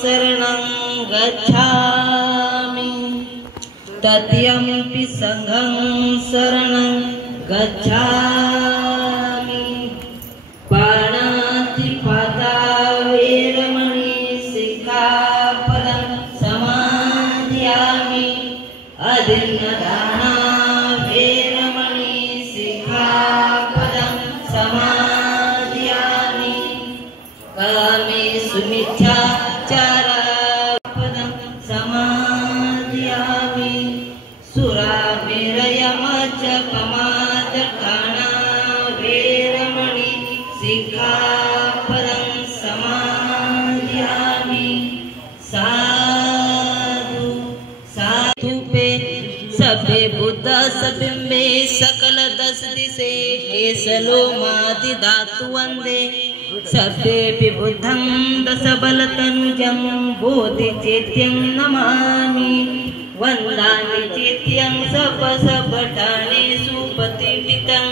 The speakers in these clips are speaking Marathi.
शरणं गच्छामि तत्यंपि संघं शरणं गच्छामि पाणातिपाता वेरमणि सिक्खापदं समादयामि अदिन्नदाना वेरमणि सिक्खापदं समादयामि कामेषु मिथ्याचारपदं समादयामि सुरामेरयमज्जपमादकाना वेरमणि सिक्खापदं समादयामि साधु साधुपे सबे बुद्ध सबिंबे सकल दस दिशे केसलो मादि धातु वंदे सबेपि बुद्धं दश बलतनुजं बोधि चेत्यं नमामि वंदामि चेत्यं सपटानेषु प्रतिष्ठितं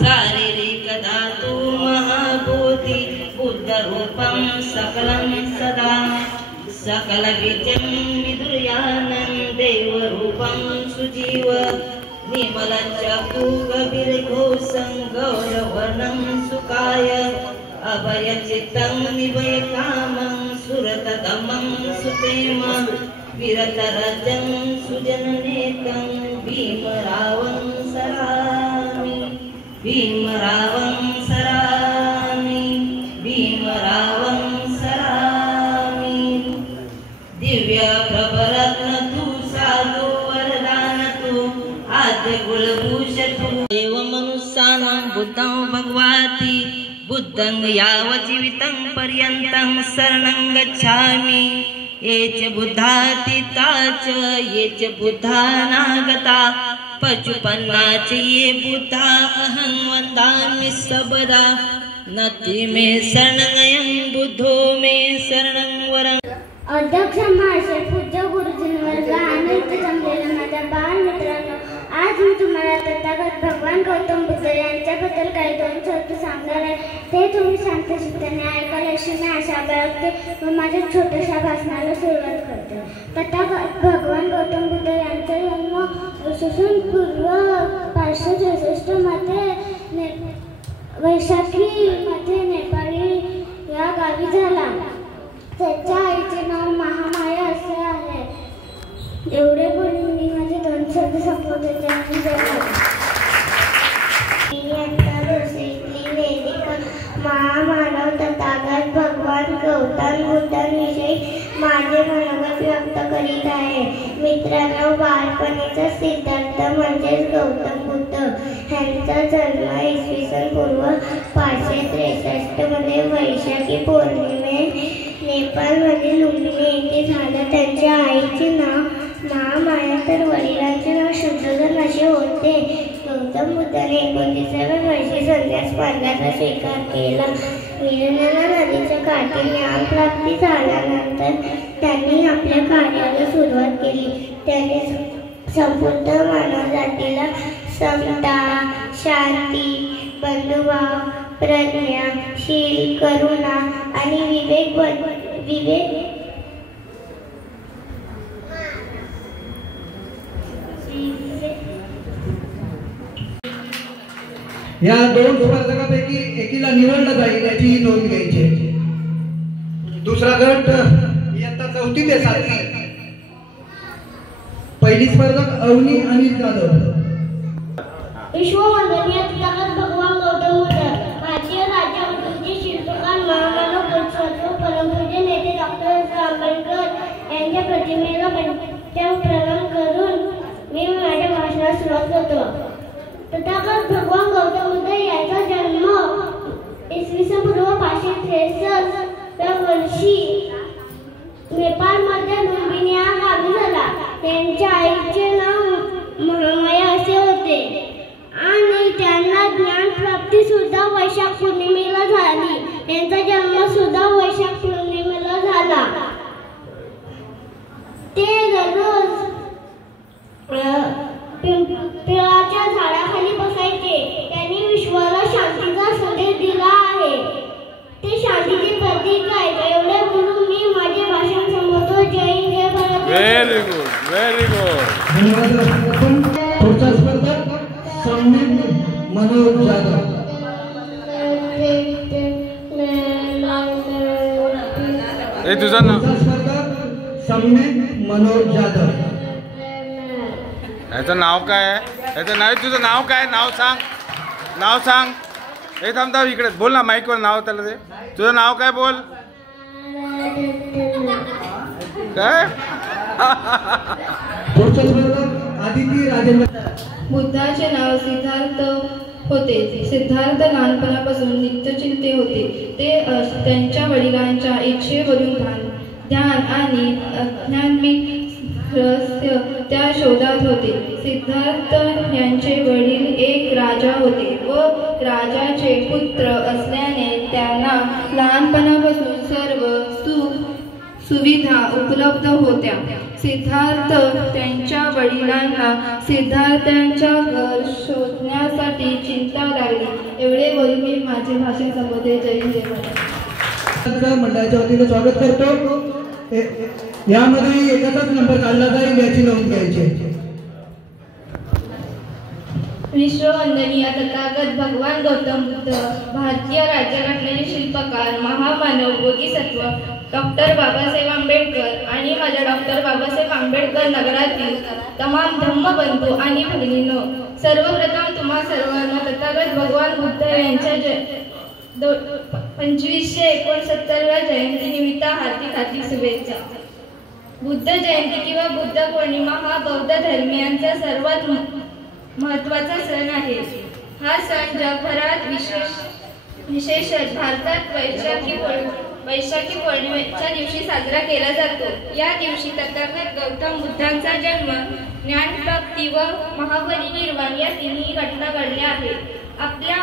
शारीरिक धातु महाबोधि बुद्धरूपं सकलं सदा सकल बीजं विदुर्यानं देवरूपं सुजीव निर्मलचक्षुगभीरघोषं गौरवर्णं सुकाय अभयचित्तं निभयकामं सुरततमं सुप्रेम विरतरजं सुजननेकं भीमरावं सरामि भीमरावं सरामि भीमरावं सरामि दिव्य प्रभरत्नतु साधु वरदानतु आद्य कुलभूषतु देवमनुष्याणां बुद्धं भगवति बुद्धं यावज्जीवितं पर्यन्तं शरणं गच्छामि ये च बुद्धातीता च ये च बुद्धानागता पचुपन्ना च ये बुद्धा अहं वन्दामि सर्वदा नति मे शरणं बुद्धो मे शरणं वरम् अध्यक्ष महाशय पूज्य गुरुजींवर आनंद जमलेल्या माझ्या बालमित्रांनो, आज मी तुम्हाला तथागत भगवान गौतम बुद्ध यांच्याबद्दल काही दोन शब्द सांगणार आहे. ते तुम्ही शांतचित्ताने ऐकाल अशी मी आशा बाळगते व माझ्या छोट्याशा भाषणाला सुरुवात करते. तथागत भगवान गौतम बुद्ध यांचा जन्म इसवी पूर्व 563 मध्ये वैशाखी मध्ये नेपाळी या गावी झाला. त्याच्या आईचे नाव महामाया असे आहे. एवढे बोलून मी माझे दोन शब्द संपवते. महामानव तथागत भगवान गौतम बुद्धांविषयी माझे मनोगत व्यक्त करीत आहे. मित्रांनो, बालपणीचा सिद्धार्थ म्हणजेच गौतम बुद्ध यांचा जन्म इसवी सन पूर्व 563 मध्ये वैशाखी पौर्णिमे नेपाळमधील लुंबिनी येथे झाला. त्यांच्या आईचे नाव महामाया तर वडिलांचे नाव शुद्धोधन असे होते. गौतम बुद्धाने 29व्या वर्षी संन्यास मार्गाचा स्वीकार केला. विरनाला नदीच्या काठी ज्ञान प्राप्ती झाल्यानंतर त्यांनी आपल्या कार्याला सुरुवात केली. त्यांनी संपूर्ण मानव जातीला समता, शांती, बंधुभाव, प्रज्ञा, शील, करुणा आणि विवेक या दोन स्पर्धकांपैकी एकीला निवडलं जाईल याची नोंद घ्यायची. दुसरा गट इयत्ता 4थी ते 7थी. पहिली स्पर्धक अवनी अनिल जाधव. विश्ववंदनीय तथागत भगवान गौतम बुद्ध, भारतीय राज्यघटनेचे शिल्पकार, महामानव पुरुषोत्तम परमपूज्य नेते डॉक्टर आंबेडकर यांच्या प्रतिमेला प्रणाम करून मी माझ्या भाषणास सुरुवात करतो. तथागत भगवान गौतम बुद्ध यांचा जन्म इसवी सन पूर्व 563 वर्षी नेपाळमध्ये लुंबिनी या गावी झाला. त्यांच्या आईचे नाव महामाया असे होते आणि त्यांना ज्ञान प्राप्ती सुद्धा वैशाख पौर्णिमेला झाली. त्यांचा जन्म सुद्धा वैशाख पौर्णिमेला झाला. ते दररोज पिंपळाच्या झाडाखाली बसायचे. त्यांनी विश्वाला शांतीचा संदेश दिला आहे. ते शांतीचे प्रतीक आहेत. एवढे बोलून मी माझे धन्यवाद अर्पण. पुढचा स्पर्धक संदीप मनोज जाधव. तुझं नाव? संदीप मनोज जाधव. याचं नाव काय आहे? याचं नाव, तुझं नाव काय? नाव सांग, नाव सांग. हे थांब थांब, इकडे बोल ना, माईकवर नाव त्याला दे. तुझं नाव काय? बोल काय? आदिती राजेंद्र. बुद्धाचे नाव सिद्धार्थ होते. सिद्धार्थ लहानपणापासून नित्यचिंते होते. ते त्यांच्या वडिलांच्या इच्छेवरून ध्यान आणि आध्यात्मिक रहस्य त्या शोधात होते. सिद्धार्थ यांचे वडील एक राजा होते व राजाचे पुत्र असल्याने त्यांना लहानपणापासून सर्व सुविधा उपलब्ध होत्या. सिद्धार्थ त्यांच्या वडिलांना सिद्धार्थांच्या घर शोधण्यासाठी चिंता लागली. एवढे बोलून मी माझे भाषण संपवते. जय हिंद. मंडळाच्या वतीने स्वागत करतो. यामध्ये एकाचाच नंबर काढला जाईल याची नोंद घ्यायची. विश्ववंदनीय तथागत भगवान गौतम बुद्ध, भारतीय राज्यघटनेचे शिल्पकार, महामानव, बोधिसत्व डॉक्टर बाबासाहेब आंबेडकर आणि माझ्या डॉक्टर बाबासाहेब आंबेडकर नगरातील तमाम धम्मबंधू आणि भगिनींनो, सर्वप्रथम तुम्हा सर्वांना तथागत भगवान बुद्ध यांच्या 2569व्या जयंतीनिमित्त हार्दिक हार्दिक शुभेच्छा. बुद्ध जयंती किंवा बुद्ध पौर्णिमा हा बौद्ध धर्मियांचा सर्वात महत्त्वाचा सण आहे. हा सण जगभरात विशेषतः भारतात वैशाखी पौर्णिमेच्या दिवशी साजरा केला जातो. या दिवशी तथागत गौतम बुद्धांचा जन्म, ज्ञानप्राप्ती व महापरिनिर्वाण या तिन्ही घटना घडल्या आहेत. आपल्या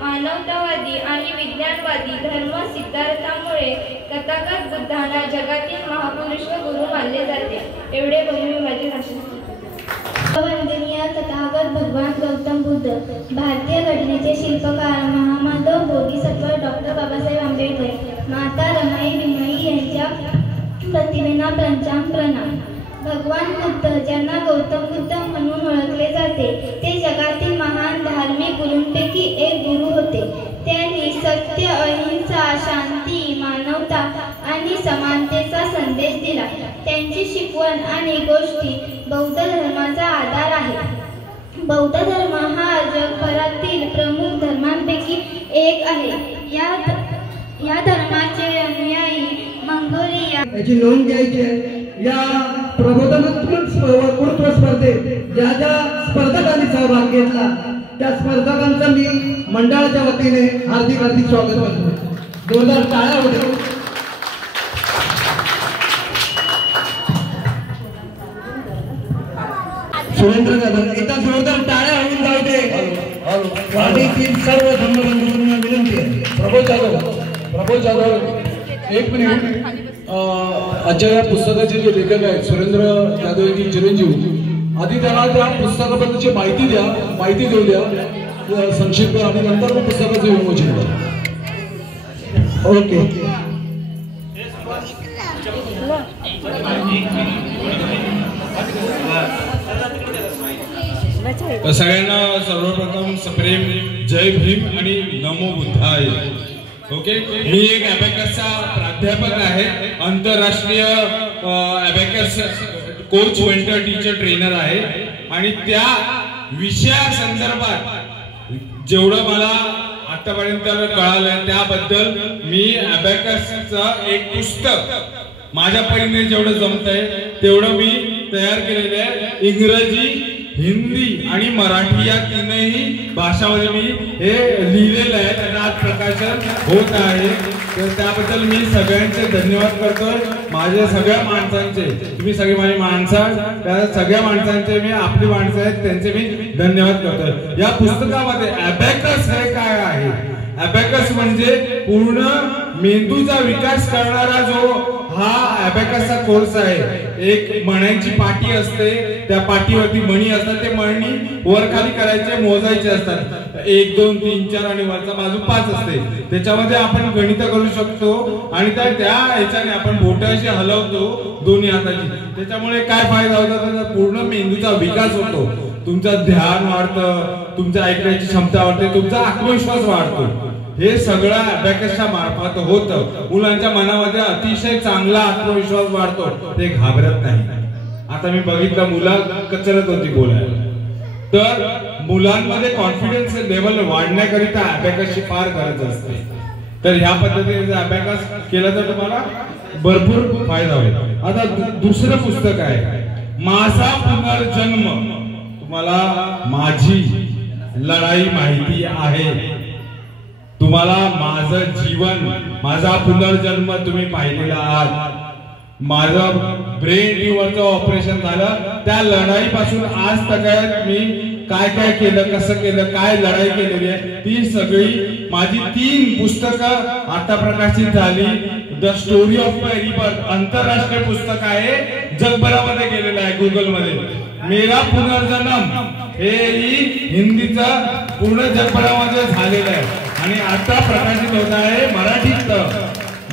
मानवतावादी आणि विज्ञानवादी धर्म सिद्धांतामुळे तथागत बुद्धांना जगातील महापुरुष व गुरु मानले जाते. एवढे बोलून मी माझे भाषण करते. वंदनीय तथागत भगवान गौतम बुद्ध, भारतीय घटनेचे शिल्पकार, महामानव, बोधिसत्व डॉक्टर बाबासाहेब आंबेडकर, माता रमाई बिमाई यांच्या प्रतिमेना पंचांग प्रणाम. भगवान बुद्ध, ज्यांना गौतम बुद्ध म्हणून ओळखले जाते, ते जगातील महान धार्मिक गुरूंपैकी एक गुरु होते. त्यांनी सत्य, अहिंसा, शांती, मानवता आणि समानतेचा संदेश दिला. त्यांची शिकवण आणि गोष्टी बौद्ध धर्माचा आधार आहे. बौद्ध धर्म हा जगभरातील प्रमुख धर्मांपैकी एक आहे. या धर्माचे अनुयायी मंगोलिया याची नोंद घ्यायची आहे. या प्रबोधनात्मक वक्तृत्व स्पर्धेत ज्या ज्या स्पर्धकांनी सहभाग घेतला त्या स्पर्धकांचं मी मंडळाच्या वतीने हार्दिक हार्दिक स्वागत करतो. जोरदार टाळ्या होत्या. सुरेंद्र जाधव, एकदा जोरदार टाळ्या होऊन जाऊ दे. वाडीतील सर्व धर्मबंधूंना विनंती आहे. प्रभू जाधव एक मिनिट. आजच्या या पुस्तकाचे जे लेखक आहेत सुरेंद्र जाधव यांचे चिरंजीव, आधी त्याला त्या पुस्तकाबद्दलची माहिती देऊ द्या संक्षिप्त, आणि नंतर मग पुस्तकाचे विमोचन करा. ओके. सगळ्यांना सर्वप्रथम सप्रेम जय भीम आणि नमो बुद्धाय. ओके, मी एक अबॅकसचा प्राध्यापक आहे, आंतरराष्ट्रीय abacus coach, mentor, teacher, trainer आहे. आणि त्या विषयासंदर्भात जेवढं मला आतापर्यंत कळालं त्याबद्दल मी अबॅकसचं एक पुस्तक माझ्या परीने जेवढं जमतंय तेवढं मी तयार केलेलं आहे. इंग्रजी, हिंदी आणि मराठी या तीनही भाषांमध्ये मी हे लिहिलेलं आहे. त्यांना आज प्रकाशन होत आहे, तर त्याबद्दल मी सगळ्यांचे धन्यवाद करतोय. माझ्या सगळ्या माणसांचे, तुम्ही सगळे माझी माणसं, त्या सगळ्या माणसांचे, मी आपली माणसं आहेत त्यांचे मी धन्यवाद करतोय. या पुस्तकामध्ये अबॅकस हे काय आहे? अबॅकस म्हणजे पूर्ण मेंदूचा विकास करणारा जो हा अबॅकसचा कोर्स आहे. एक मण्यांची पाटी असते, त्या पाटीवरती मणी असतात, ते मणी वर खाली करायचे, मोजायचे असतात. 1 2 3 4 आणि वरचा बाजू 5 असते. त्याच्यामध्ये आपण गणित करू शकतो आणि त्या ह्याच्याने आपण बोट अशी हलवतो दोन्ही हाताची. त्याच्यामुळे काय फायदा होतो, त्याचा पूर्ण मेंदूचा विकास होतो, तुमचं ध्यान वाढतं, तुमच्या ऐकण्याची क्षमता वाढते, तुमचा आत्मविश्वास वाढतो. हे सगळं अबॅकसच्या मार्फत होतं. मुलांच्या मनामध्ये अतिशय चांगला आत्मविश्वास वाढतो, ते घाबरत नाही. आता मी बघितलं मुलं कचरत होती बोलायला, तर मुलांमध्ये कॉन्फिडन्स लेवल वाढण्याकरिता अबॅकसची फार गरज असते. तर ह्या पद्धतीने जर अबॅकस केलं तर तुम्हाला भरपूर फायदा होईल. आता दुसरं पुस्तक आहे माझा पुनर्जन्म. तुम्हाला माझी लढाई माहिती आहे, तुम्हाला माझं जीवन, माझा पुनर्जन्म तुम्ही पाहिलेला आहात. माझं ब्रेन ट्यूमरचं ऑपरेशन झालं, त्या लढाईपासून आज तक मी काय काय केलं, कसं केलं, काय लढाई केलेली आहे, ती सगळी माझी 3 पुस्तकं आता प्रकाशित झाली. The story of my rebirth आंतरराष्ट्रीय पुस्तक आहे, जगभरामध्ये गेलेलं आहे गुगलमध्ये. मेरा पुनर्जन्म हे हिंदीचं पूर्ण जगभरामध्ये झालेलं आहे आणि आता प्रकाशित होत आहे मराठीत.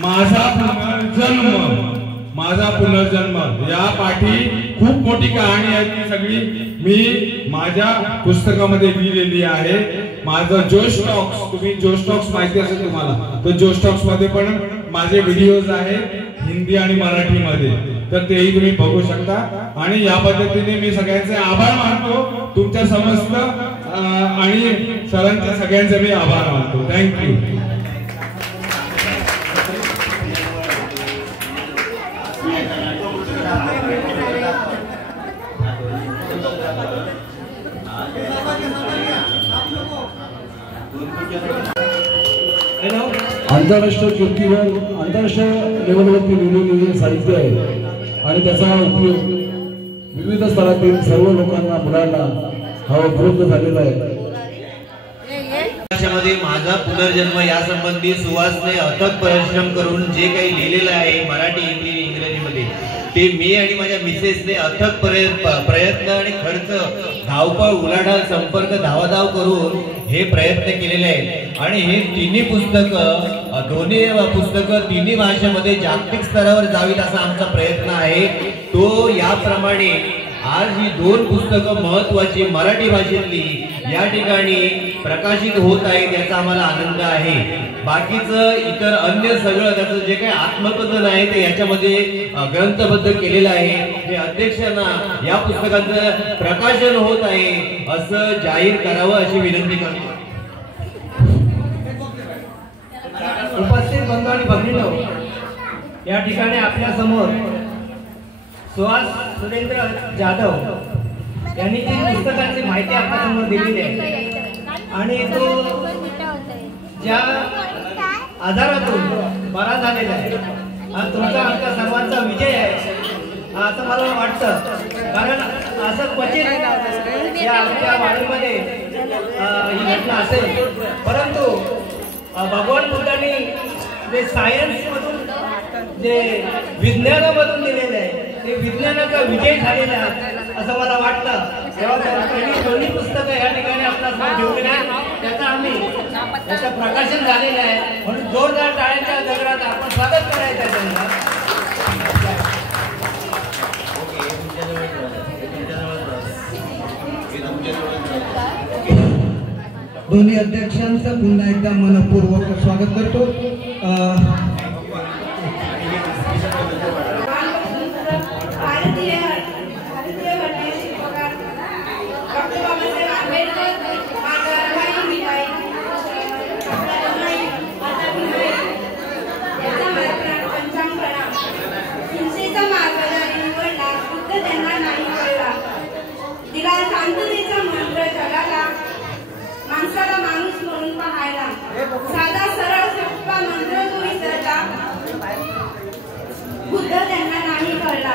माझा पुनर्जन्म, माझा पुनर्जन्म या पाठी खूप मोठी कहाणी आहे, ती सगळी मी माझ्या पुस्तकामध्ये लिहिलेली आहे. माझं जोश टॉक्स, तुम्ही जोश टॉक्स माहिती असेल तुम्हाला, तर जोश टॉक्स मध्ये पण माझे व्हिडिओज आहेत हिंदी आणि मराठीमध्ये, तर तेही तुम्ही बघू शकता. आणि या पद्धतीने मी सगळ्यांचे आभार मानतो, तुमच्या समस्त आणि सरांच्या सगळ्यांचे मी आभार मानतो. थँक्यू. आंतरराष्ट्रीय कीर्तीवर, आंतरराष्ट्रीय लेवलवरती लिहिलेले साहित्य आहे आणि त्याचा उपयोग विविध स्तरातील सर्व लोकांना, मुलांना हा उपलब्ध झालेला आहे. माझा पुनर्जन्म या संबंधी सुहासने अथक परिश्रम करून जे काही लिहिलेलं आहे मराठी, हिंदी, इंग्रजीमध्ये, ते मी आणि माझ्या मिसेसने अथक प्रयत्न आणि खर्च, धावपळ, उलाढाल, संपर्क, धावाधाव करून हे प्रयत्न केलेले आहेत. आणि हे दोन्ही पुस्तकं तिन्ही भाषेमध्ये जागतिक स्तरावर जावीत असा आमचा प्रयत्न आहे. तो याप्रमाणे आज ही 2 पुस्तकं महत्वाची मराठी भाषेतली या ठिकाणी प्रकाशित होत आहेत, याचा आम्हाला आनंद आहे. बाकीचं इतर अन्य सगळं त्याचं जे काही आत्मकथन आहे ते याच्यामध्ये ग्रंथबद्ध केलेलं आहे. हे अध्यक्षांना या पुस्तकाचं प्रकाशन होत आहे असं जाहीर करावं अशी विनंती करतो. उपस्थित बंधू आणि भगिनींनो, या ठिकाणी आपल्या समोर सुहास सुरेंद्र जाधव यांनी 3 पुस्तकांची माहिती आपल्यासमोर दिलेली आहे आणि तो ज्या आधारातून बरा झालेला आहे, हा तुमचा आमच्या सर्वांचा विजय आहे असं मला वाटतं. कारण असं क्वचित या आमच्या वाडीमध्ये ही घटना असेल, परंतु भगवान बुद्धांनी जे सायन्स मधून, जे विज्ञानामधून दिलेलं आहे, ते विज्ञानाचा विजय झालेला आहे असं मला वाटतं. तेव्हा दोन्ही पुस्तकं या ठिकाणी आपल्यासमोर ठेवलेली आहेत, त्याचं प्रकाशन झालेलं आहे. म्हणून जोरदार टाळ्यांच्या गजरात आपण स्वागत करायचं आहे त्यांना. दोन्ही अध्यक्षांचं पुन्हा एकदा मनपूर्वक स्वागत करतो. माणसाला माणूस म्हणून पाहायला, साधा सरळ सोपा मंत्र तो विसरला, बुद्ध त्यांना नाही कळला.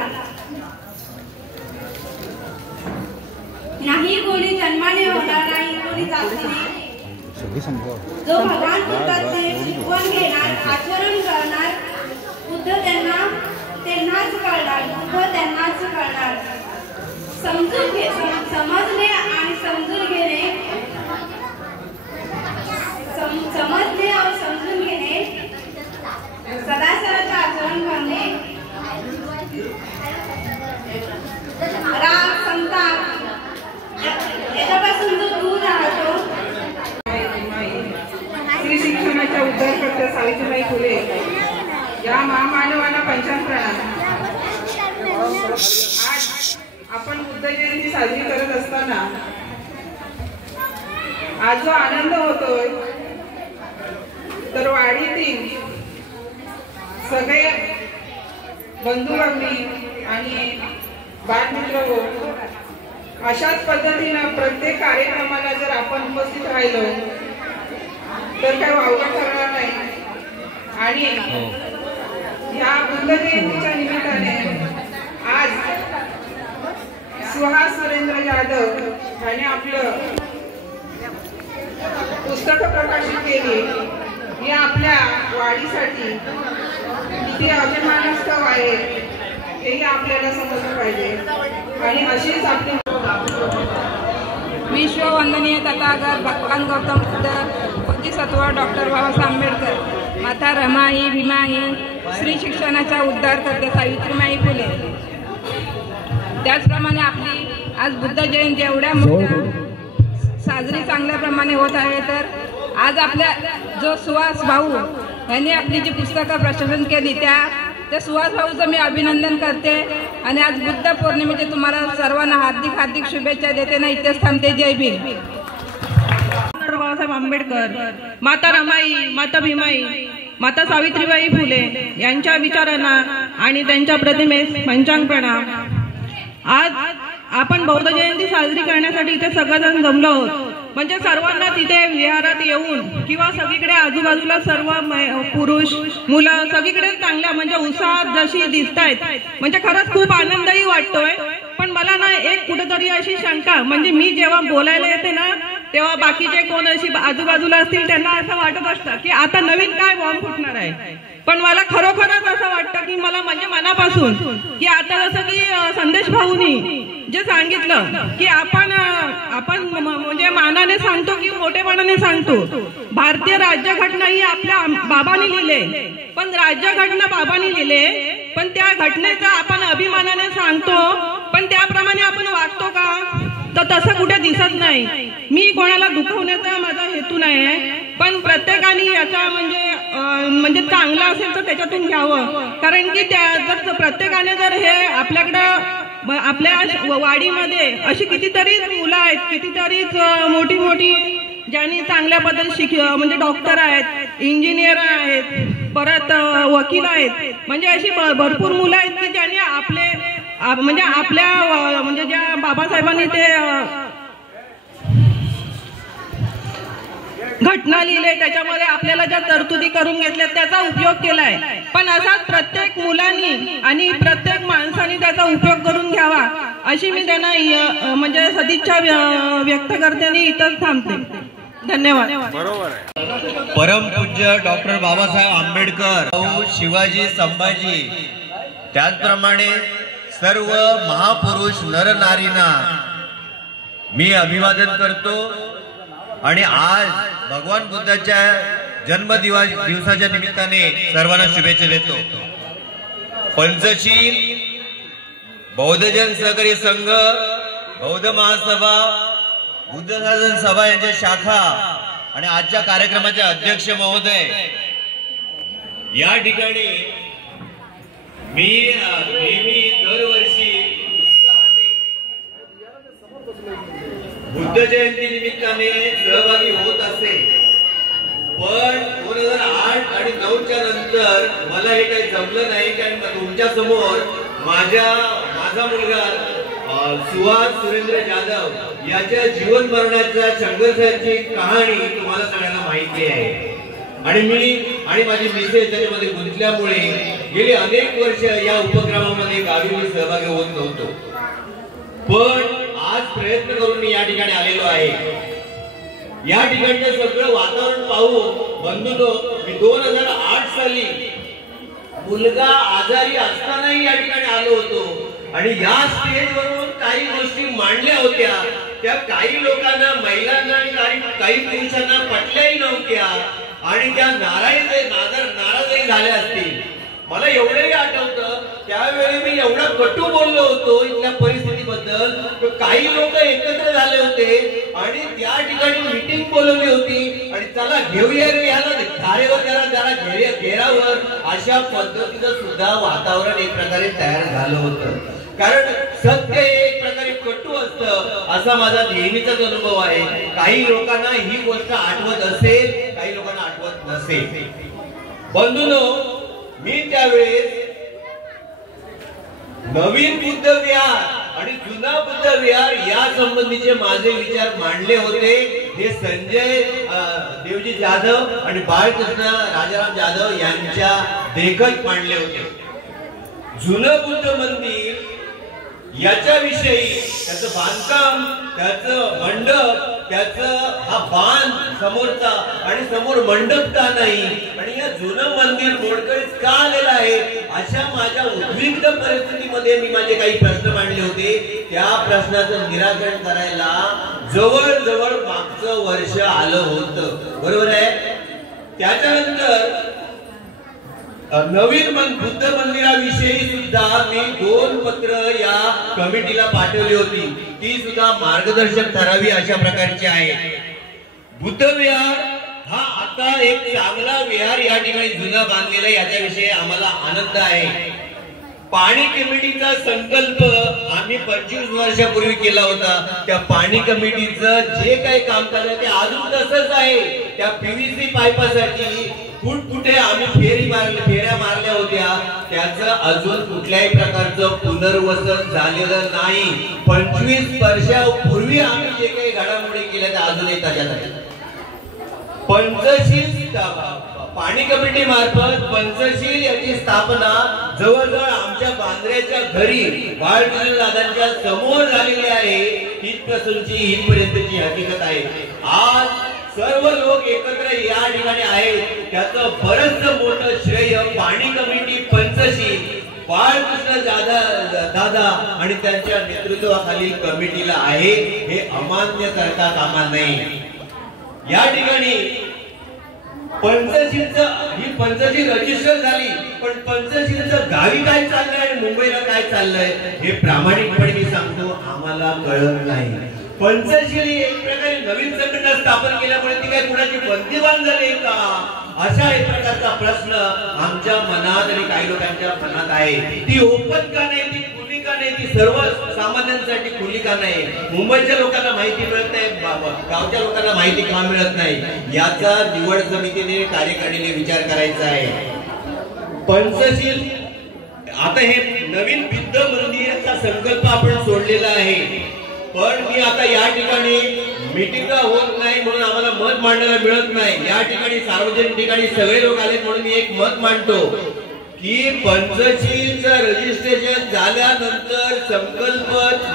नाही कोणी जन्माने होणार, नाही कोणी जातीने. जो भगवान बुद्धाचे शिकवण घेणार, आचरण करणार, बुद्ध त्यांना आज आपण बुद्ध जयंती साजरी करत असताना आज जो आनंद होतोय तर वाडीतील सगळे बंधू भगिनी आणि बालमित्र हो, अशाच पद्धतीनं प्रत्येक कार्यक्रमाला जर आपण उपस्थित राहिलो तर काही वावगं ठरणार नाही. आणि ह्या बुद्ध जयंतीच्या निमित्ताने आज सुहास सुरेंद्र जाधव यांनी आपलं पुस्तकं प्रकाशित केली. ही आपल्या वाढीसाठी किती अभिमानास्पद आहे हेही आपल्याला समजलं पाहिजे. आणि अशीच आपली विश्ववंदनीय तथागत भगवान गौतम बुद्ध बोधिसत्व डॉक्टर बाबासाहेब आंबेडकर, माता रमाई भीमाई, स्त्री शिक्षणाचा उद्धार करते सावित्रीबाई फुले. त्याचप्रमाणे आपली आज बुद्ध जयंती एवढ्या मोठ्या साजरी चांगल्या प्रमाणे होत आहे. तर आज आपल्या जो सुहास भाऊ यांनी आपली जी पुस्तकं प्रकाशन केली त्या सुहास भाऊचं मी अभिनंदन करते. आणि आज बुद्ध पौर्णिमेचे तुम्हाला सर्वांना हार्दिक हार्दिक शुभेच्छा देते ना इथेच थांबते. जय भीम. डॉक्टर बाबासाहेब आंबेडकर, माता रमाई, माता भीमाई, माता सावित्रीबाई फुले यांच्या विचारांना आणि त्यांच्या प्रतिमेस पंचांग प्रणाम. आज आपण बौद्ध जयंती साजरी करण्यासाठी इथे सगळेजण जमलो आहोत. म्हणजे सर्वांना तिथे विहारात येऊन किंवा सगळीकडे आजूबाजूला सर्व पुरुष मुलं सगळीकडे चांगल्या म्हणजे उत्साहात जशी दिसतायत, म्हणजे खरंच खूप आनंदही वाटतोय. पण मला ना एक कुठेतरी अशी शंका, म्हणजे मी जेव्हा बोलायला येते ना तेव्हा बाकीचे कोण अशी आजूबाजूला असतील त्यांना असं वाटत असतं की आता नवीन काय बॉम्ब फुटणार आहे. पण मला खरोखरच असं वाटतं की मला म्हणजे मनापासून की आता जसं की संदेश भाऊनी जे सांगितलं की आपण म्हणजे मानाने सांगतो की मोठेपणाने सांगतो. भारतीय राज्यघटना ही आपल्या बाबांनी लिहिले, पण राज्यघटना बाबांनी लिहिले, पण त्या घटनेचा आपण अभिमानाने सांगतो, पण त्याप्रमाणे आपण वागतो का? तर तसं कुठे दिसत नाही. मी कोणाला दुखवण्याचा माझा हेतू नाही आहे, पण प्रत्येकाने याचा म्हणजे चांगला असेल तर त्याच्यातून घ्यावं. कारण की जर प्रत्येकाने जर हे आपल्याकडं आपल्या वाडीमध्ये अशी कितीतरी मुलं आहेत, कितीतरीच मोठी मोठी ज्यांनी चांगल्या पद्धती म्हणजे डॉक्टर आहेत, इंजिनियर आहेत, परत वकील आहेत, म्हणजे अशी भरपूर मुलं आहेत की ज्यांनी म्हणजे आपल्या म्हणजे ज्या बाबासाहेबांनी ते घटना लिहिले त्याच्यामध्ये आपल्याला ज्या तरतुदी करून घेतल्या त्याचा उपयोग केलाय. पण असाच प्रत्येक मुलांनी आणि प्रत्येक माणसाने त्याचा उपयोग करून घ्यावा अशी मी त्यांना म्हणजे सदिच्छा व्यक्त करते आणि इथंच थांबते. धन्यवाद. परमपूज्य डॉक्टर बाबासाहेब आंबेडकर, शिवाजी संभाजी, त्याचप्रमाणे सर्व महापुरुष नरनारींना मी अभिवादन करतो. आणि आज भगवान बुद्धाच्या जन्मदिवसाच्या निमित्ताने सर्वांना शुभेच्छा देतो. पंचशील, बौद्धजन सहकारी संघ, बौद्ध महासभा, बुद्ध साधन सभा यांच्या शाखा आणि आजच्या कार्यक्रमाचे अध्यक्ष महोदय, या ठिकाणी मी नेहमी दरवर्षी बुद्ध जयंती निमित्ताने सहभागी होत असे. पण 2008 आणि 2009च्या नंतर मला हे काही जमलं नाही. कारण तुमच्या समोर माझा मुलगा सुहास सुरेंद्र जाधव याच्या जीवन मरणाच्या संघर्षाची कहाणी तुम्हाला सगळ्यांना माहिती आहे. आणि मी आणि माझी मिसेस त्याच्यामध्ये गुंतल्यामुळे गेली अनेक वर्ष या उपक्रमामध्ये गावी मी सहभागी होत नव्हतो. पण आज प्रयत्न करून मी या ठिकाणी आलेलो आहे. या ठिकाणचं सगळं वातावरण पाहून बंधूंनो, मी 2008 साली मुलगा आजारी असतानाही या ठिकाणी आलो होतो. आणि या स्टेजवरून काही गोष्टी मांडल्या होत्या, त्या काही लोकांना, महिलांना आणि काही पुरुषांना पटल्याही नव्हत्या आणि त्या नाराजही झाल्या असतील. मला एवढंही आठवतं त्यावेळी मी एवढा कटू बोललो होतो इथल्या परिस्थितीबद्दल. काही लोक एकत्र झाले होते आणि त्या ठिकाणी मीटिंग बोलवली होती आणि चला घेऊया रे याला धारेवर, जरा घेरावर, अशा पद्धतीचं सुद्धा वातावरण एक प्रकारे तयार झालं होतं. कारण सत्य एक प्रकारे कटू असतं असा माझा नेहमीचाच अनुभव आहे. काही लोकांना ही गोष्ट आठवत असेल, काही लोकांना आठवत नसेल. बंधूंनो, मी त्यावेळेस नवीन बुद्ध विहार आणि जुना बुद्ध विहार या संबंधीचे माझे विचार मांडले होते. हे संजय देवजी जाधव आणि बाळकृष्ण राजाराम जाधव यांच्या देखत मांडले होते. जुनं बुद्ध मंदिर याच्याविषयी, त्याचं बांधकाम, त्याचं मंडप, त्याचं हा बांध समोरचा आणि समोर मंडप का नाही आणि या जुनं मंदिर मोडकळीस का आलेलं आहे, अशा माझ्या उद्विग्न परिस्थितीमध्ये मी माझे काही प्रश्न मांडले होते. त्या प्रश्नाचं निराकरण करायला जवळजवळ मागचं वर्ष आलं होतं, बरोबर आहे. त्याच्यानंतर नवीन बुद्ध मंदिराविषयी सुद्धा मी 2 पत्र या कमिटीला पाठवली होती. ती सुद्धा मार्गदर्शक ठरावी अशा प्रकारची आहे. बुद्ध विहार हा आता एक चांगला विहार या ठिकाणी जुना बांधलेला, याच्याविषयी आम्हाला आनंद आहे. पाणी कमिटीचा संकल्प आम्ही 25 वर्षापूर्वी केला होता. त्या पाणी कमिटीचं जे काही कामकाज आहे ते अजून तसंच आहे. त्या पीव्हीसी पाईपासाठी कुठे आम्ही फेऱ्या मारल्या होत्या, त्याचं अजून कुठल्याही प्रकारचं पुनर्वसन झालेलं नाही. 25 वर्षापूर्वी आम्ही जे काही घडामोडी केल्या त्या अजूनही ताज्या आहेत. पंचशील पाणी कमिटी मार्फत पंचशील याची स्थापना जवळजवळ आमच्या बांद्र्याच्या घरी बाळकृष्ण दादांच्या समोर झालेली आहे. इथपासूनची इथपर्यंतची हकीकत आहे. आज सर्व लोक एकत्र या ठिकाणी आहेत, त्याचं बरंच मोठं श्रेय पाणी कमिटी पंचशील बाळकृष्ण दादा आणि त्यांच्या नेतृत्वाखालील कमिटीला आहे. हे अमान्य करता कामा नये. या ठिकाणी ही पंचशील रजिस्टर झाली, पण पंचशीलचं गावी काय चाललंय आणि मुंबईला काय चाललंय हे प्रामाणिकपणे मी सांगतो, आम्हाला कळत नाही. पंचशील ही एक प्रकारे नवीन संघटना स्थापन केल्यामुळे ती काय कुणाची बंदिवान झाली का, अशा एक प्रकारचा प्रश्न आमच्या मनात आणि काही लोकांच्या मनात आहे. ती ओपन का नाही, ती खुली का नाही, ती सर्व सामान्यांसाठी खुली का नाही. मुंबईच्या लोकांना माहिती मिळत नाही, गावच्या लोकांना माहिती का मिळत नाही, याचा निवड समितीने कार्यकारिणीने विचार करायचा आहे. पंचशील आता हे नवीन बुद्ध मंदिराचा संकल्प आपण सोडलेला आहे, पण मी आता या ठिकाणी मीटिंग होत नाही म्हणून आम्हाला मत मांडायला मिळत नाही. या ठिकाणी सार्वजनिक ठिकाणी सगळे लोक आले म्हणून मी एक मत मांडतो की पंचशीलचं रजिस्ट्रेशन झाल्यानंतर संकल्प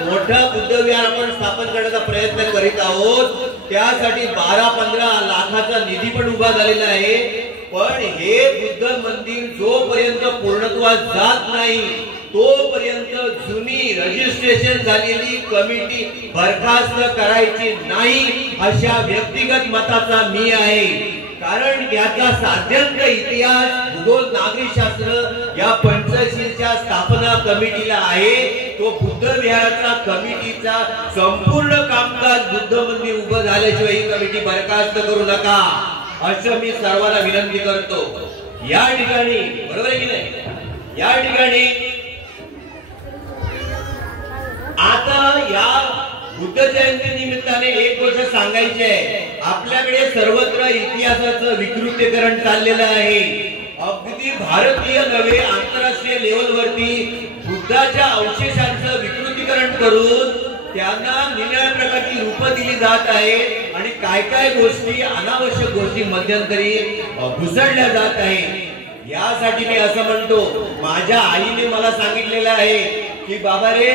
मोठा बुद्ध विहार आपण स्थापन करण्याचा प्रयत्न करीत आहोत. त्यासाठी 12-15 लाखाचा निधी पण उभा झालेला आहे. पण हे बुद्ध मंदिर जोपर्यंत पूर्णत्वास जात नाही तोपर्यंत जुनी रजिस्ट्रेशन झालेली कमिटी बरखास्त करायची नाही, अशा व्यक्तिगत मताचा मी आहे. कारण याचा साध्यंत इतिहास, भूगोल, नागरिकशास्त्र या पंचशीलच्या स्थापना कमिटीला आहे. तो बुद्ध विहाराचा कमिटीचा संपूर्ण कामकाज बुद्ध मंदिर उभं झाल्याशिवाय ही कमिटी बरखास्त करू नका, असं मी सर्वांना विनंती करतो. या ठिकाणी बरोबर आहे की नाही, या ठिकाणी आता या बुद्ध जयंती निमित्ताने एक गोष्ट सांगायची आहे. आपल्याकडे सर्वत्र इतिहासाचं विकृतीकरण चाललेलं आहे. अगदी भारतीय नव्हे आंतरराष्ट्रीय लेवलवरती बुद्धाच्या अवशेषांचं विकृतीकरण करून त्यांना निराळ्या प्रकारची रूपं दिली जात आहे आणि काय काय गोष्टी, अनावश्यक गोष्टी मध्यंतरी घुसडल्या जात आहे. यासाठी मी असं म्हणतो, माझ्या आईने मला सांगितलेलं आहे की बाबा रे,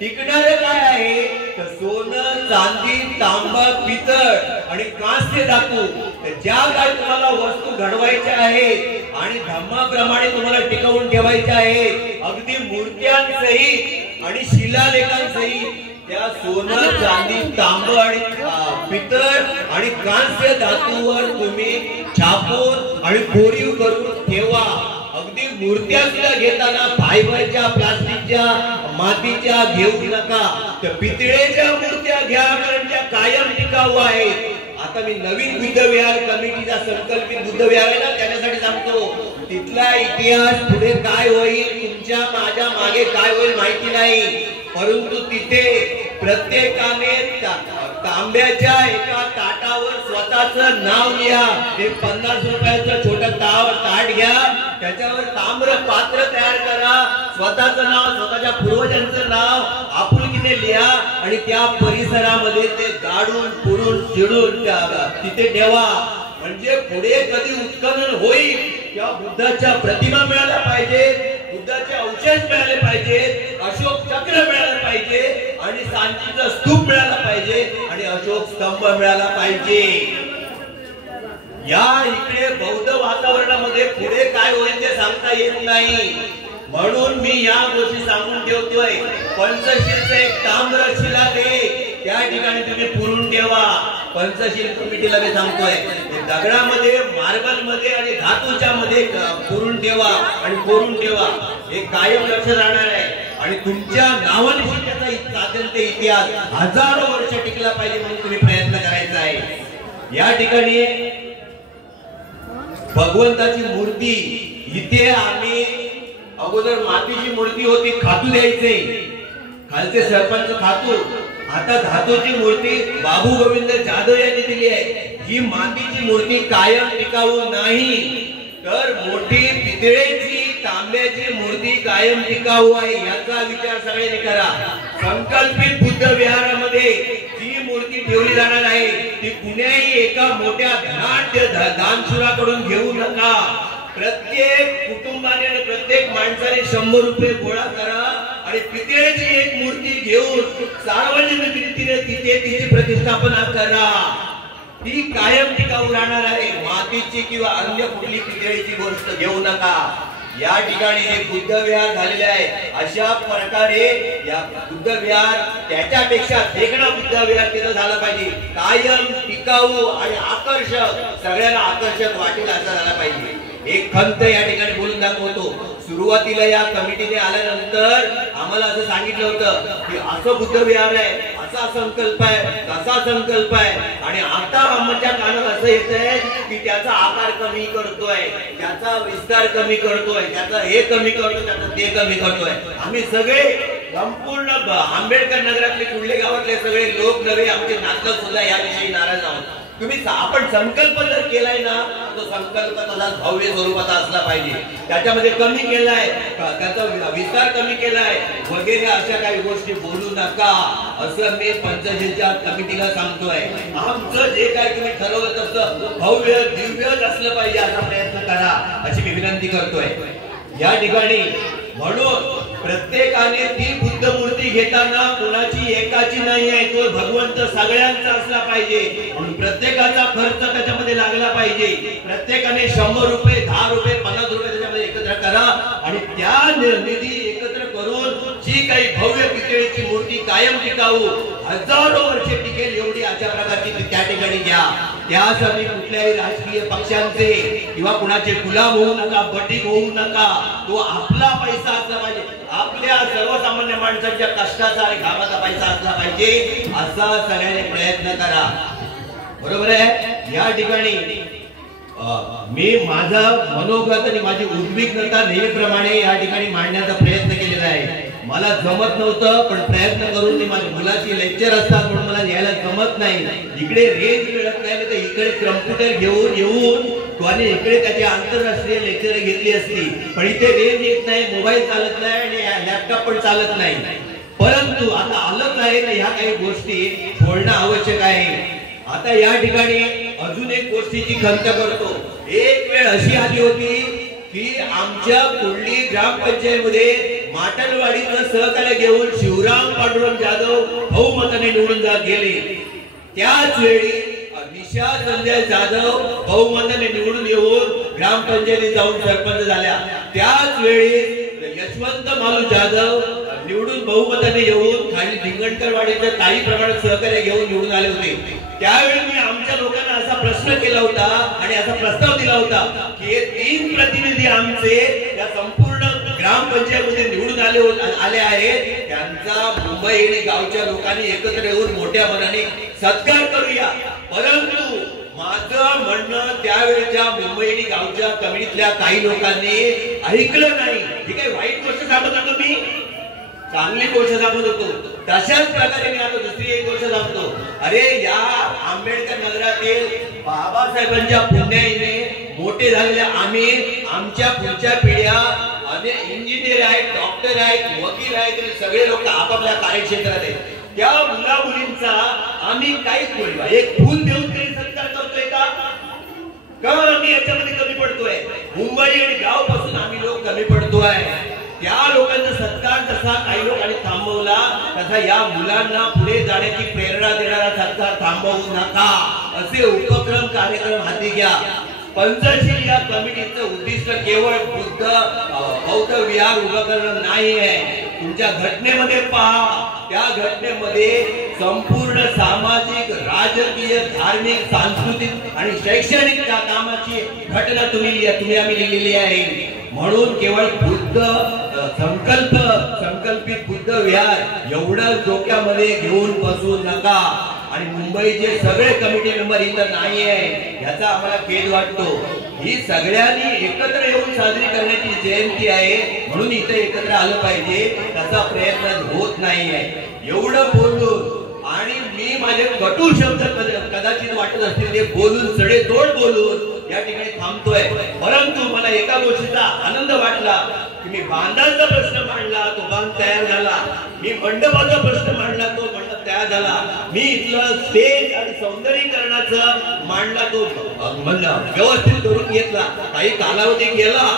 टिकणारे काय आहे तर सोनं, चांदी, तांबा, पितळ आणि कांस्य धातू. ज्या काय तुम्हाला वस्तू घडवायच्या आहेत आणि धम्माप्रमाणे तुम्हाला टिकवून ठेवायच्या आहेत, अगदी मूर्त्यांसहित आणि शिलालेखांसहित त्या सोनं, चांदी, तांब आणि पितळ आणि कांस्य धातूवर तुम्ही छापून आणि कोरीव करून ठेवा. अगदी मूर्त्या सुद्धा घेताना फायबरच्या, प्लास्टिकच्या, मातीच्या घेऊ नका. तर पितळेच्या मूर्त्या घ्या, कारण त्या कायम टिकाऊ आहेत. आता मी नवीन बुद्ध विहार कमिटीचा संकल्पित बुद्ध विहार आहे ना, त्याच्यासाठी सांगतो, तिथला इतिहास पुढे काय होईल तुमच्या माझ्या मागे मागे काय होईल माहिती नाही, परंतु तिथे प्रत्येकाने तांब्याच्या एका ताटावर स्वतःचं नाव लिहा. हे 50 रुपयाचं छोटं ताट घ्या, त्याच्यावर ताम्र पात्र तयार करा, स्वतःचं नाव, स्वतःच्या पूर्वजांचं नाव आपुलकीने लिहा आणि त्या परिसरामध्ये ते गाडून पुरून चिडून तिथे ठेवा. म्हणजे पुढे कधी उत्खनन होईल तेव्हा बुद्धाच्या प्रतिमा मिळाल्या पाहिजे, बुद्धाचे अवशेष मिळाले पाहिजे, अशोक चक्र मिळालं पाहिजे आणि सांचीचा स्तूप मिळाला पाहिजे आणि अशोक स्तंभ मिळाला पाहिजे. या इकडे बौद्ध वातावरणामध्ये पुढे काय होईल ते सांगता येत नाही, म्हणून मी या गोष्टी सांगून ठेवतोय. पंचशीलचं एक ताम्र शिलालेख त्या ठिकाणी तुम्ही पुरून ठेवा. पंचशील कमिटीला मी सांगतोय दगडामध्ये, मार्बल मध्ये आणि धातूच्या मध्ये पुरून ठेवा आणि कोरून ठेवा. हे कायम लक्ष राहणार आहे आणि तुमच्या नावानिशी त्याचा साधन ते इतिहास हजारो वर्ष टिकला पाहिजे म्हणून तुम्ही प्रयत्न करायचा आहे. या ठिकाणी भगवंताची मूर्ती, इथे आम्ही अगोदर मातीची मूर्ती होती, खातू द्यायचे, खालचे सरपंच खातू. आता धातूची मूर्ती बाबू गोविंद जाधव यांनी दिली आहे. ही मातीची मूर्ती कायम टिकाऊ नाही, तर मोठी पितळेची, तांब्याची मूर्ती कायम टिकाऊ आहे. याचा विचार सगळ्यांनी करा. संकल्पित बुद्ध विहारामध्ये जी मूर्ती ठेवली जाणार आहे ती कुण्याही एका मोठ्या धनाढ्य दानशूराकडून घेऊ नका. प्रत्येक कुटुंबाने आणि प्रत्येक माणसाने 100 रुपये गोळा करा आणि पितळेची एक मूर्ती घेऊन सार्वजनिक रीतीने तिथे तिची प्रतिष्ठापना करा. ती कायम टिकाऊ राहणार आहे. मातीची किंवा अन्य कुठली पितळेची गोष्ट घेऊ नका. या ठिकाणी हे बुद्ध विहार झालेले आहे. अशा प्रकारे या बुद्ध विहार, त्याच्यापेक्षा देखणा बुद्ध विहार तिथं झालं पाहिजे. कायम टिकाऊ आणि आकर्षक, सगळ्यांना आकर्षक वाटेल असं झाला पाहिजे. एक खंत या ठिकाणी बोलून दाखवतो. सुरुवातीला या कमिटीने आल्यानंतर आम्हाला असं सांगितलं होतं की असं बुद्ध विहार आहे, असा संकल्प आहे, तसा संकल्प आहे, आणि आता आमच्या कानात असं येत आहे की त्याचा आकार कमी करतोय, त्याचा विस्तार कमी करतोय, त्याचा हे कमी करतोय, त्याचं ते कमी करतोय. आम्ही सगळे संपूर्ण आंबेडकर नगरातले, कुर्ले गावातले सगळे लोक नव्हे, आमचे नातलग सुद्धा याविषयी नाराज आहोत. आपण संकल्प जर केलाय ना, तो संकल्प तसा भव्य स्वरूपाचा असला पाहिजे. त्याच्यामध्ये कमी केलाय, त्याचा विस्तार कमी केलाय वगैरे अशा काही गोष्टी बोलू नका असं मी पंचशीलच्या कमिटीला सांगतोय. आमचं जे काही तुम्ही ठरवलं तसं भव्य दिव्यच असलं पाहिजे असा प्रयत्न करा अशी मी विनंती करतोय या ठिकाणी. म्हणून प्रत्येकाने ती बुद्ध मूर्ती घेताना कुणाची एकाची नाही आहे, तो भगवंत सगळ्यांचा असला पाहिजे. म्हणून प्रत्येकाचा खर्च त्याच्यामध्ये लागला पाहिजे. प्रत्येकाने 100 रुपये, 10 रुपये, 50 रुपये त्याच्यामध्ये एकत्र करा आणि त्या निधी एकत्र करून जी काही भव्य पितळेची मूर्ती कायम टिकाऊ, हजारो वर्षे टिकेल एवढी अशा प्रकारची त्या ठिकाणी घ्या. त्यासाठी कुठल्याही राजकीय पक्षांचे किंवा कुणाचे गुलाम होऊ नका, बटीक होऊ नका. तो आपला पैसा असला पाहिजे, आपल्या सर्वसामान्य माणसाच्या कष्टाचा आणि घामाचा पैसा असला पाहिजे असा सगळ्यांनी प्रयत्न करा. बरोबर आहे. या ठिकाणी मी माझा मनोगत आणि माझी उद्विग्नता नेहमीप्रमाणे या ठिकाणी मांडण्याचा प्रयत्न केलेला आहे. मला जमत नव्हतं, पण प्रयत्न करून मी माझ्या मुलाची लेक्चर असतात म्हणून मला यायला जमत नाही. इकडे रेंज मिळत नाही तर इकडे कम्प्युटर घेऊन येऊन आणि इकडे त्याची आंतरराष्ट्रीय लेक्चर घेतली असती, पण इथे रेंज येत नाही, मोबाईल चालत नाही आणि लॅपटॉप पण चालत नाही. परंतु आता आलंच आहे ना, ह्या काही गोष्टी बोलणं आवश्यक आहे. आता या ठिकाणी अजून एक गोष्टीची खंत करतो. एक वेळ अशी आली होती की आमच्या कुर्ली ग्रामपंचायतीमध्ये माटणवाडीचं सहकार्य घेऊन शिवराम पांडुरंग जाधव बहुमताने निवडून गेले. त्याच वेळी निशा संजय जाधव बहुमताने निवडून येऊन ग्रामपंचायतीत जाऊन सरपंच झाल्या. त्याच वेळी यशवंत मालू जाधव निवडून बहुमताने येऊन खाली धिंगणकरवाडीचं काही प्रमाणात सहकार्य घेऊन निवडून आले होते. त्यावेळी मी आमच्या लोकांना असा प्रश्न केला होता आणि असा प्रस्ताव दिला होता की हे 3 प्रतिनिधी आमचे या संपूर्ण ग्रामपंचायतीमध्ये निवडून आले आहेत, त्यांचा मुंबई आणि गावच्या लोकांनी एकत्र येऊन मोठ्या मनाने सत्कार करूया. परंतु माझं म्हणणं त्यावेळेच्या मुंबई आणि गावच्या कमिटीतल्या काही लोकांनी ऐकलं नाही. ही काही वाईट गोष्ट सांगत होतो मी, चांगली गोष्ट दाखवत होतो. तशाच प्रकारे मी आता दुसरी एक गोष्ट दाखवतो. अरे या आंबेडकर नगरातील बाबासाहेबांच्या पुण्याईने मोठे झालेल्या आम्ही आमच्या पुढच्या पिढ्या अनेक इंजिनियर आहेत, डॉक्टर आहेत, वकील आहेत, सगळे लोक आपापल्या कार्यक्षेत्रात आहेत. त्या मुला मुलींचा आम्ही काहीच बोलवा एक फूल देऊन तरी सत्कार करतोय का? आम्ही याच्यामध्ये कमी पडतोय. मुंबई आणि गाव पासून आम्ही लोक कमी पडतोय. त्या लोकांचा सत्कार जसा काही लोकांनी थांबवला तसा या मुलांना पुढे जाण्याची प्रेरणा देणारा सत्कार थांबवू नका. असे उपक्रम कार्यक्रम हाती घ्या. पंचशील या कमिटीचं उद्दिष्ट केवळ बुद्ध बौद्ध विहार उभं करणं नाही आहे. तुमच्या घटनेमध्ये पहा, त्या घटनेमध्ये संपूर्ण सामाजिक, राजकीय, धार्मिक, सांस्कृतिक आणि शैक्षणिक कामाची घटना तुम्ही आम्ही लिहिलेली आहे. म्हणून केवळ बुद्ध संकल्पित बुद्ध विहार एवढं डोक्यामध्ये घेऊन बसू नका. आणि मुंबईचे सगळे कमिटी मेंबर इथं नाही आहे याचा आम्हाला खेद वाटतो. ही सगळ्यांनी एकत्र येऊन साजरी करण्याची जयंती आहे म्हणून इथे एकत्र आलं पाहिजे त्याचा प्रयत्न होत नाही आहे. एवढं बोलून आणि मी माझे कटू शब्द कदाचित वाटत असतील ते बोलून सडेतोड बोलून या ठिकाणी थांबतोय. परंतु मला एका गोष्टीचा आनंद वाटला की मी बांधाचा प्रश्न मांडला, तो बांध तयार झाला. मी मंडपाचा प्रश्न मांडला, तो मंडप तयार झाला. मी इथलं स्टेज आणि सौंदर्यीकरणाचं मांडला, तो व्यवस्थित करून घेतला. काही कालावधी गेला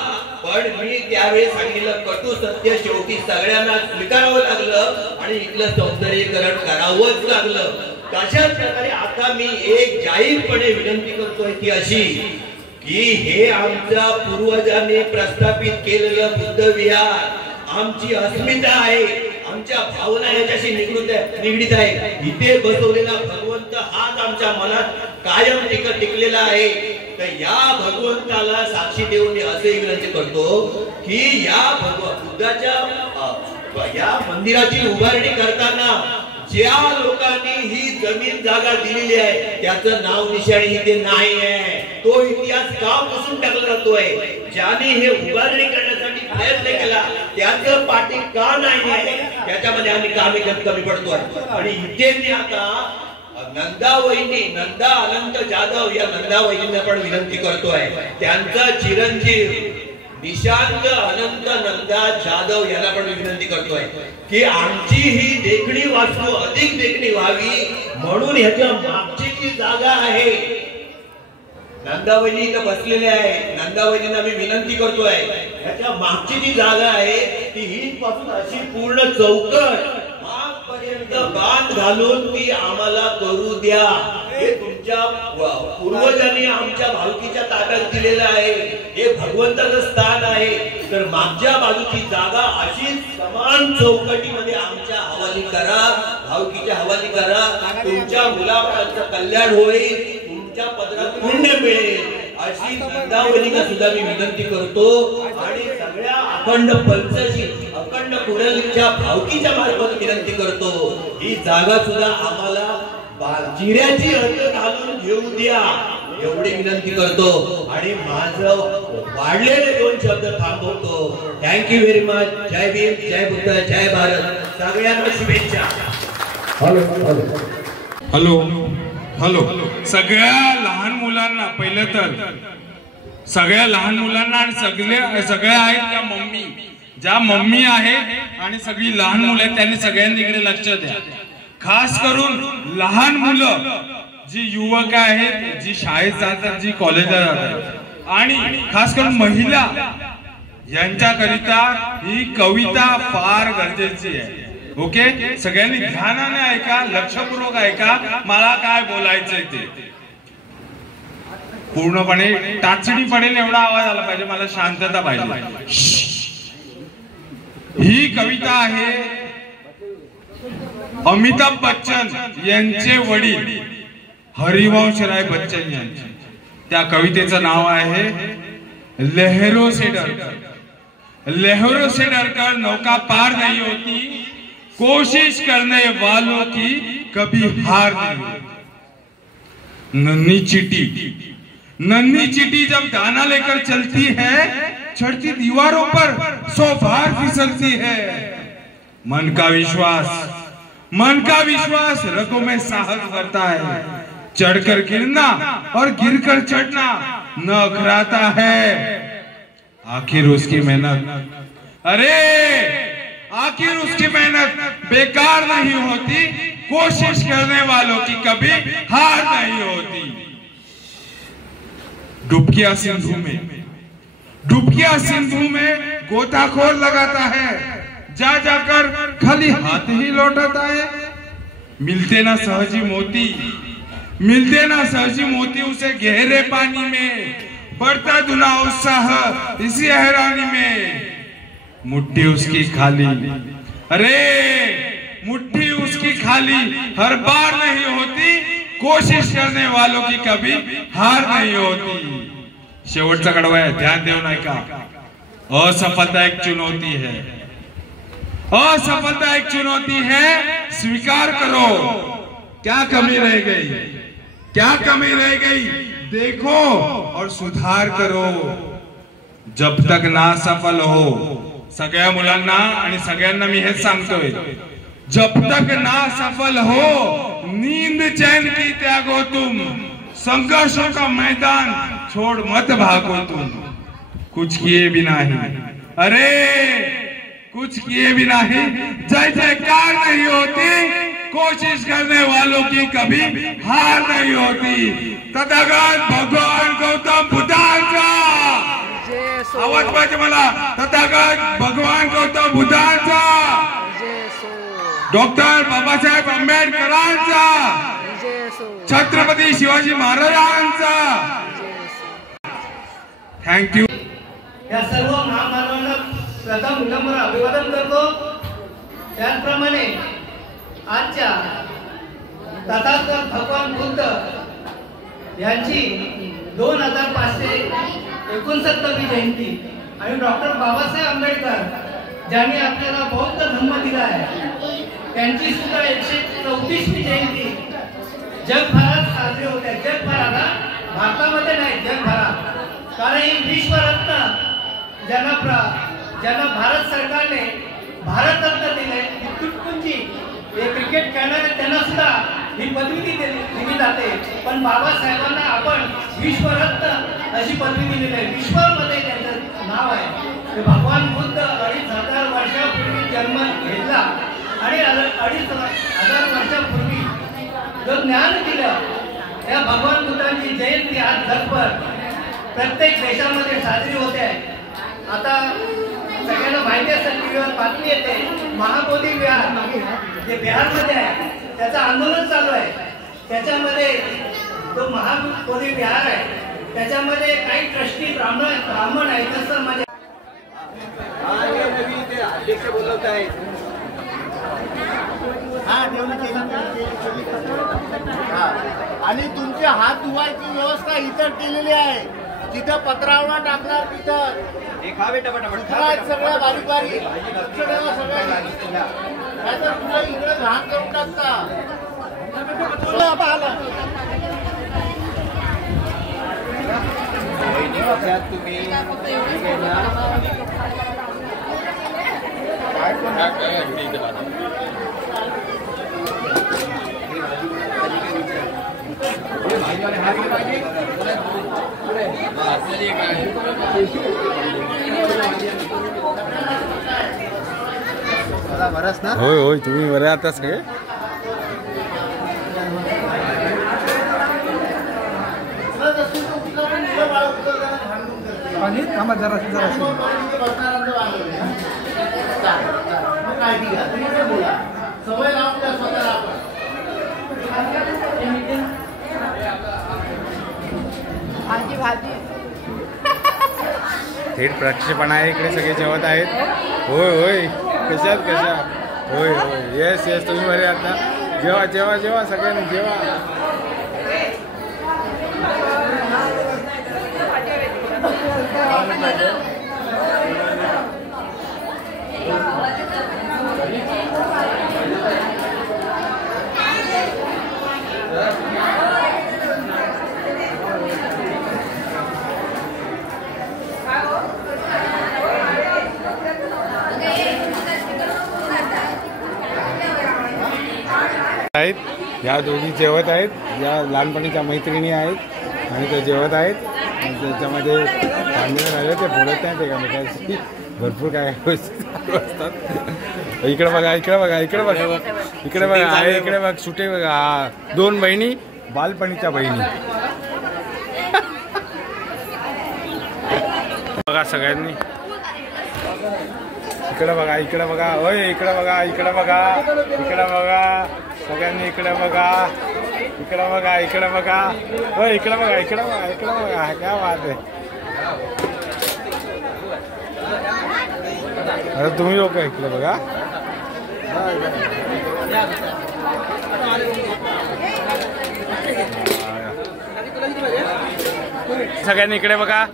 पण मी त्यावेळी सांगितलं कटू सत्य शेवटी सगळ्यांना स्वीकारावं लागलं आणि इथलं सौंदर्यीकरण करावंच लागलं. तशाच प्रकारे आता मी एक जाहीरपणे विनंती करतोय ती अशी की हे आमच्या पूर्वजांनी प्रस्थापित केलेलं बुद्ध विहार आमची अस्मिता आहे, आमच्या भावना याच्याशी निगडीत आहे. इथे बसवलेला भगवंत हाच आमच्या मनात कायम टिकलेला आहे. तर या भगवंताला साक्षी देऊन मी असे विनंती करतो की या बुद्धाच्या या मंदिराची उभारणी करताना ज्या लोकांनी ही जमीन जागा दिलेली आहे त्याचं नाव निशाणी इथे नाही आहे. तो इतिहास का पुसून टाकला जातोय? ज्याने हे उभारणी करण्यासाठी प्रयत्न केला त्याचं पाठी का नाही आहे त्याच्यामध्ये आम्ही कमी पडतोय. आणि इथे मी आता नंदा अनंत जाधव या नंदा वहिनींना पण विनंती करतोय. त्यांचा चिरंजीव निशांत अनंत नंदा जाधव याला पण विनंती करतोय की आमची ही देखणी वास्तू अधिक देखणी व्हावी म्हणून ह्याच्या मागची जी जागा आहे नंदावहिनी इथं बसलेले आहे. नंदावहिनींना मी विनंती करतोय ह्याच्या मागची जी जागा आहे ती ही पासून अशी पूर्ण चौकट बांध घालून ती आम्हाला करू द्या. हे तुमच्या पूर्वजांनी आमच्या भावकीच्या ताब्यात दिलेलं आहे. हे भगवंताचं स्थान आहे. तर मागच्या बाजूची जागा अशी समान चौकटीमध्ये आमच्या हवाली करा, भावकीच्या हवाली करा. तुमच्या मुलाबाळांचं कल्याण होईल, तुमच्या पदरात पुण्य मिळेल अशी नंदावहिनीला सुद्धा मी विनंती करतो. आणि सगळ्या अखंड पंचशील अखंड कुडलीच्या भावकीच्या मार्फत विनंती करतो ही जागा सुद्धा आम्हाला जिऱ्याची हद्द घालून घेऊ द्या एवढी विनंती करतो. आणि माझं वाढलेले 2 शब्द थांबवतो. Thank you very much. जय भीम, जय बुद्ध, जय भारत. सगळ्यांना शुभेच्छा. हॅलो हॅलो सगळ्या लहान मुलांना पहिलं तर सगळ्या लहान मुलांना आणि सगळ्या आहेत त्या मम्मी ज्या मम्मी आहेत आणि सगळी लहान मुलं आहेत त्यांनी सगळ्यांनी इकडे लक्ष द्या. खास करून लहान मुलं जी युवक आहेत जी शाळेत जातात जी कॉलेजला जातात आणि खास करून महिला यांच्याकरिता ही कविता फार गरजेची आहे. ओके सगळ्यांनी ध्यानाने ऐका, लक्षपूर्वक ऐका. मला काय बोलायचंय ते पूर्णपणे टाचणी पडेल एवढा आवाज आला पाहिजे. मला शांतता पाहिजे. ही कविता आहे अमिताभ बच्चन यांचे वडील हरिवंशराय बच्चन यांचे. त्या कवितेचं नाव आहे लहरों से डरकर. लहरों से डरकर नौका पार नहीं होती, कोशिश करने वालों की कभी हार नहीं होती. नन्ही चींटी जब दाना लेकर चलती है चढ़ती दीवारों पर 100 बार फिसलती है. मन का विश्वास रगों में साहस भरता है। चढ़कर गिरना और गिरकर चढ़ना न अखराता है। आखिर उसकी मेहनत बेकार नहीं होती। कोशिश करने वालों की कभी हार नहीं होती। डुबकिया सिंधु में गोताखोर लगाता है। जाकर खाली हाथ ही लौटाता है। मिलते ना सहजी मोती उसे गहरे पानी में। बढ़ता दुना उत्साह इसी हैरानी में। मुट्ठी उसकी खाली हर बार नहीं होती। कोशिश करने वालों की कभी हार नहीं होती। शेवटचा कडवा आहे, ध्यान देऊ नये का? असफलता एक चुनौती है। स्वीकार करो क्या कमी रह गई देखो और सुधार करो। जब तक ना सफल हो, सगळ्या मुलांना आणि सगळ्यांना मी हेच सांगतोय, जब तक ना सफल हो नींद चैन की त्यागो तुम। संघर्षों का मैदान छोड़ मत भागो तुम। कुछ किए भी नहीं जय जयकार नहीं होती। कोशिश करने वालों की कभी हार नहीं होती। तथागत भगवान गौतम बुद्धांचा आवाज पाहिजे मला। तथागत भगवान गौतम बुद्धांचा, डॉक्टर बाबासाहेब आंबेडकरांचा, छत्रपती शिवाजी महाराजांचा। थँक्यू। या सर्व महामानवांना प्रथम विनम्र अभिवादन करतो। त्याचप्रमाणे आजच्या तथागत भगवान बुद्ध यांची 2569वी जयंती आणि डॉक्टर बाबासाहेब आंबेडकर ज्यांनी आपल्याला बौद्ध धर्म दिला आहे त्यांची सुद्धा 134वी जयंती जगभरात साजरी होते। जगभरात, भारतामध्ये नाही, जगभरात। कारण ही विश्वरत्न ज्यांना भारत सरकारने भारतरत्न दिले, तुटपुंजी क्रिकेट खेळणारे त्यांना सुद्धा ही पदवी दिली जाते। पण बाबासाहेबांना आपण विश्वरत्न अशी पदवी दिलेली आहे। विश्वामध्ये त्यांचं नाव आहे। भगवान बुद्ध 2500 वर्षापूर्वी जन्म घेतला आणि 2500 वर्षापूर्वी जो ज्ञान दिलं, त्या भगवान बुद्धांची जयंती आज जगभर प्रत्येक देशामध्ये साजरी होते आहे। आता सगळ्यांना माहिती असेल, टीव्हीवर बातमी येते, महाबोधी विहार जे बिहारमध्ये आहे त्याचं आंदोलन चालू आहे। त्याच्यामध्ये जो महाबोधी विहार आहे त्याच्यामध्ये काही ट्रस्टी ब्राह्मण आहेत, तसं माझ्या अध्यक्ष बोलवत आहेत। आणि तुमचे हात धुवायची व्यवस्था इतर केलेली आहे। जिथं पत्रावळा टाकणार तिथं सगळ्या बारीक बारीक नाहीतर तुला इकडे घाण करून टाकता। होय होय, तुम्ही बरे आता सगळे। थांबा जरा सवय लावून द्या स्वतःला। थेट प्रक्षेपण आहे, इकडे सगळे जेवत आहेत। होय कशा होय येस तुम्ही बरे आता। जेवा सगळ्यांनी जेवा। आहेत. या दोघी जेवत आहेत, या लहानपणीच्या मैत्रिणी आहेत आणि ते जेवत आहेत. त्याच्यामध्ये तांदूळ राहिले ते बोलत नाहीत एकामेकांशी. भरपूर काय गोष्टी असतात. इकडे बघा, इकडे बघा, इकडे बघा, इकडे बघा, आहे इकडे बघ, सुटे बघा. 2 बहिणी, बालपणीच्या बहिणी. बघा सगळ्यांनी इकडे बघा, इकडे बघा, होय इकडे बघा, इकडे बघा, इकडे बघा सगळ्यांनी, इकडे बघा, इकडे बघा, इकडे बघा, होय इकडे बघा, इकडे बघा, इकडे बघा. क्या बात आहे. अरे तुम्ही लोक इकडे बघा. सगळ्यांनी इकडे बघा,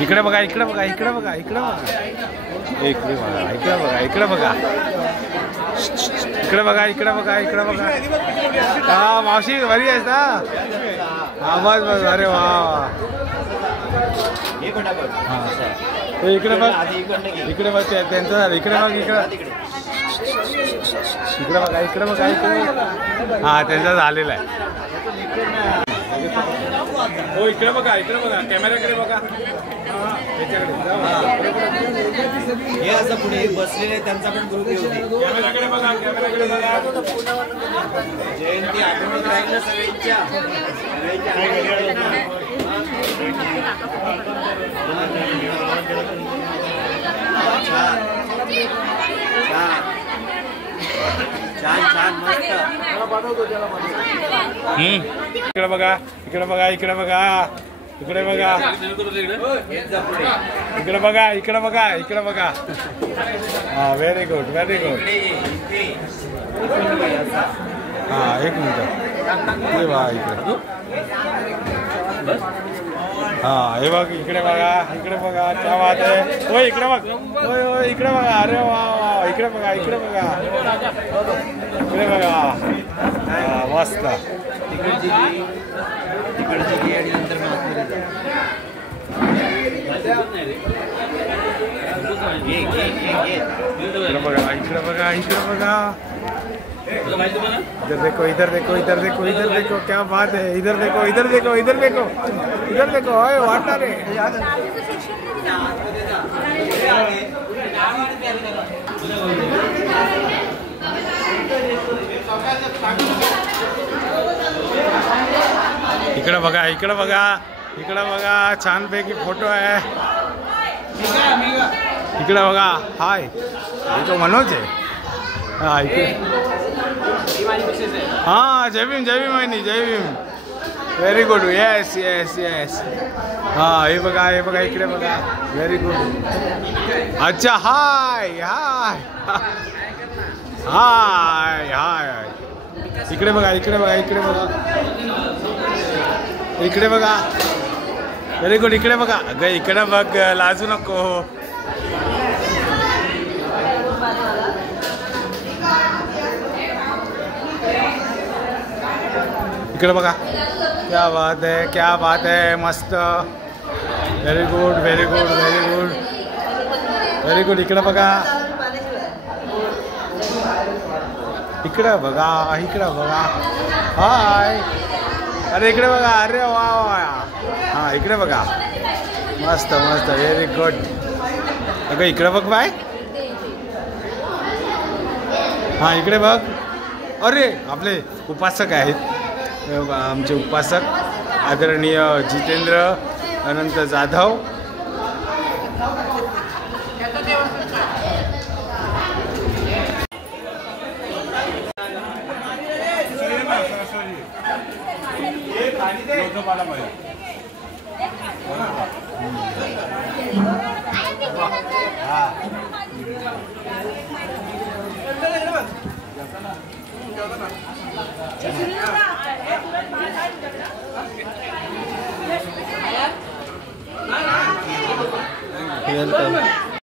इकडे बघा, इकडे बघा, इकडे बघा, इकडे बघा, इकडे बघा, इकडे बघा, इकडे बघा, इकडे बघा, इकडे बघा, इकडे बघा. हा मावशी बरी आहेस ना? हा बस बस. अरे वा. इकडे बघ, इकडे बघ, त्यांचं झालं. इकडे बघ, इकडे इकडे बघा, इकडे बघा, इकडे. हा त्यांचा झालेला आहे. हो इकडे बघा, इकडे बघा, कॅमेराकडे बघा. हे असं पुढे बसलेले त्यांचा पण ग्रुप येऊ दे. कॅमेराकडे बघा, कॅमेराकडे बघा. जयंती आठवणीत राहील ना सगळ्यांच्या. छान छान मस्त. इकडे बघा, इकडे बघा, इकडे बघा, इकडे बघा, इकडे बघा, इकडे बघा, इकडे बघा. हा व्हेरी गुड, व्हेरी गुड. हा 1 मिनिट. हे बघा इकडे. हा हे बघ, इकडे बघा, इकडे बघा. क्या बात आहे. होय इकडे बघ, होय होय इकडे बघा. अरे वा वा. इकडे बघा, इकडे बघा, इकडे बघा. हा मस्त. इकडे बघा, इकडे बघा, इकडे बघा. इधर देखो, इधर देखो, इधर देखो, इधर देखो. क्या बात है. इधर देखो, इधर देखो, इधर देखो, इधर देखो. ओए वाटर है. इकडे बघा, इकडे बघा, इकडे बघा. छानपैकी फोटो आहे. इकडे बघा. हाय तो मनोज आहे. हा इकडे. हा जय भीम, जय भीम वहिनी, जय Bhim. Very good. Yes yes yes. हा हे बघा, हे बघा, इकडे बघा. Very good. अच्छा हाय हाय हाय हाय. इकडे बघा, इकडे बघा, इकडे बघा, इकडे बघा. Very good. इकडे बघा. अगं इकडे बघ, लाजू नको. इकडे बघा. क्या बात है, क्या बात है. मस्त. Very good, very good, very good, very good. इकडे बघा, इकडे बघा, इकडे बघा. हाय. अरे इकडे बघा. अरे वा वा. हा इकडे बघा. मस्त मस्त. Very good. अगं इकडे बघ बाय. हा इकडे बघ. अरे आपले उपासक आहेत, आमचे उपासक आदरणीय जितेंद्र अनंत जाधव. वेलकम.